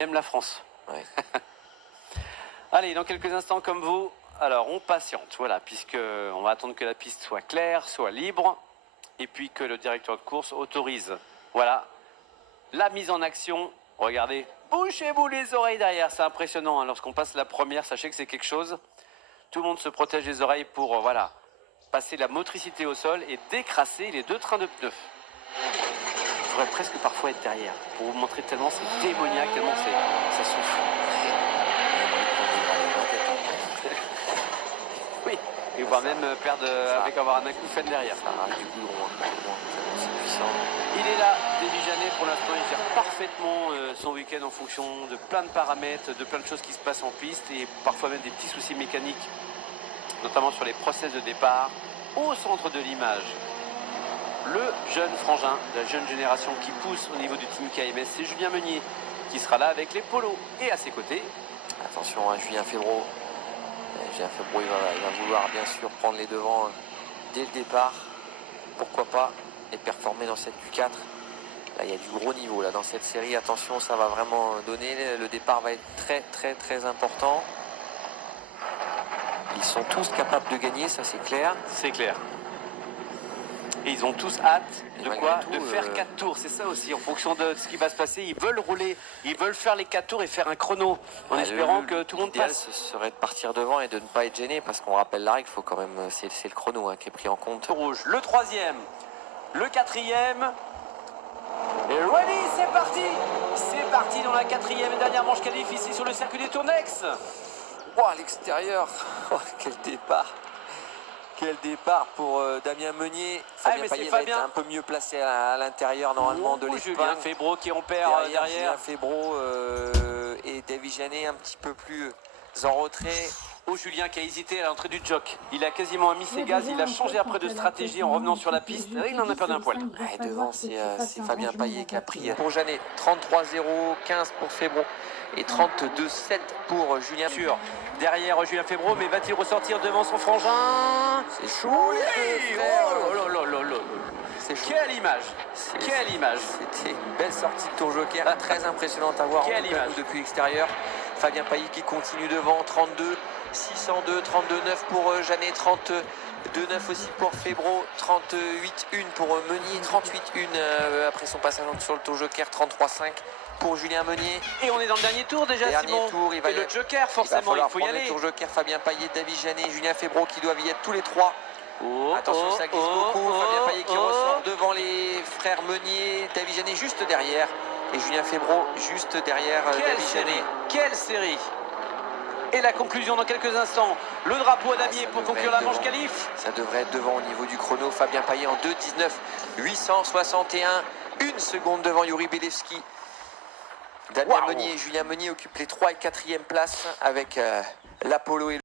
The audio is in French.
Aime la France. Ouais. Allez, dans quelques instants comme vous, alors on patiente, voilà, puisque on va attendre que la piste soit claire, soit libre, et puis que le directeur de course autorise, voilà, la mise en action. Regardez, bouchez-vous les oreilles derrière, c'est impressionnant, hein. Lorsqu'on passe la première, sachez que c'est quelque chose. Tout le monde se protège les oreilles pour, voilà, passer la motricité au sol et décrasser les deux trains de pneus. Il faudrait presque parfois être derrière, pour vous montrer tellement c'est démoniaque, tellement ça souffle. Oui, et voire même perdre avec avoir un acouphène derrière. Ça arrache du goudron, c'est puissant. Il est là, Davy Jeannet, pour l'instant il gère parfaitement son week-end en fonction de plein de paramètres, de plein de choses qui se passent en piste et parfois même des petits soucis mécaniques, notamment sur les process de départ. Au centre de l'image, le jeune frangin de la jeune génération qui pousse au niveau du team KMS, c'est Julien Meunier qui sera là avec les polos et à ses côtés. Attention à Julien Febvreau. Julien Febvreau, il va vouloir bien sûr prendre les devants dès le départ. Pourquoi pas, et performer dans cette Q4. Là, il y a du gros niveau là, dans cette série. Attention, ça va vraiment donner. Le départ va être très important. Ils sont tous capables de gagner, ça c'est clair. C'est clair. Et ils ont tous hâte de quoi? tout, De faire 4 tours, c'est ça aussi, en fonction de ce qui va se passer. Ils veulent rouler, ils veulent faire les 4 tours et faire un chrono, en espérant que tout le monde passe. Ce serait de partir devant et de ne pas être gêné, parce qu'on rappelle la règle, faut quand même, c'est le chrono qui est pris en compte. Rouge, le troisième, le quatrième. Et ready, c'est parti! C'est parti dans la quatrième et dernière manche qualif ici sur le circuit des Tournex. Oh, à l'extérieur, quel départ! Quel départ pour Damien Meunier. Fabien Payet va être un peu mieux placé à l'intérieur normalement de l'Espagne. Julien Febvreau qui en perd derrière. Julien Febvreau et Davy Jeannet un petit peu plus en retrait. Oh, Julien qui a hésité à l'entrée du jock. Il a quasiment mis ses gaz, il a changé après de stratégie en revenant sur la piste. Il en a perdu un poil. Et devant, c'est Fabien Payet qui a pris pour Jeannet. 33-0, 15 pour Febvreau et 32-7 pour Julien. Derrière Julien Febvreau, mais va-t-il ressortir devant son frangin? C'est chaud. C'est quelle image! Quelle image! C'était une belle sortie de tour joker, très impressionnante à voir depuis l'extérieur. Fabien Payet qui continue devant, 32, 602, 32-9 pour Jeannet, 32-9 aussi pour Febvreau, 38-1 pour Meunier, 38-1 après son passage sur le tour joker, 33-5 pour Julien Meunier. Et on est dans le dernier tour déjà, Simon. Tour, et le joker, forcément, il faut y aller. Le tour joker, Fabien Payet, Davy Jeannet, Julien Febvreau qui doivent y être tous les trois. Attention, ça glisse beaucoup. Fabien Payet qui ressort devant les frères Meunier, Davy Jeannet juste derrière. Et Julien Febvreau juste derrière Davy Jeannet. Quelle série! Et la conclusion dans quelques instants. Le drapeau à damier pour conclure la manche qualif. Ça devrait être devant au niveau du chrono. Fabien Payet en 2-19, 861. Une seconde devant Yuri Belevski. Damien Meunier et Julien Meunier occupent les 3 et 4e places avec l'Apollo et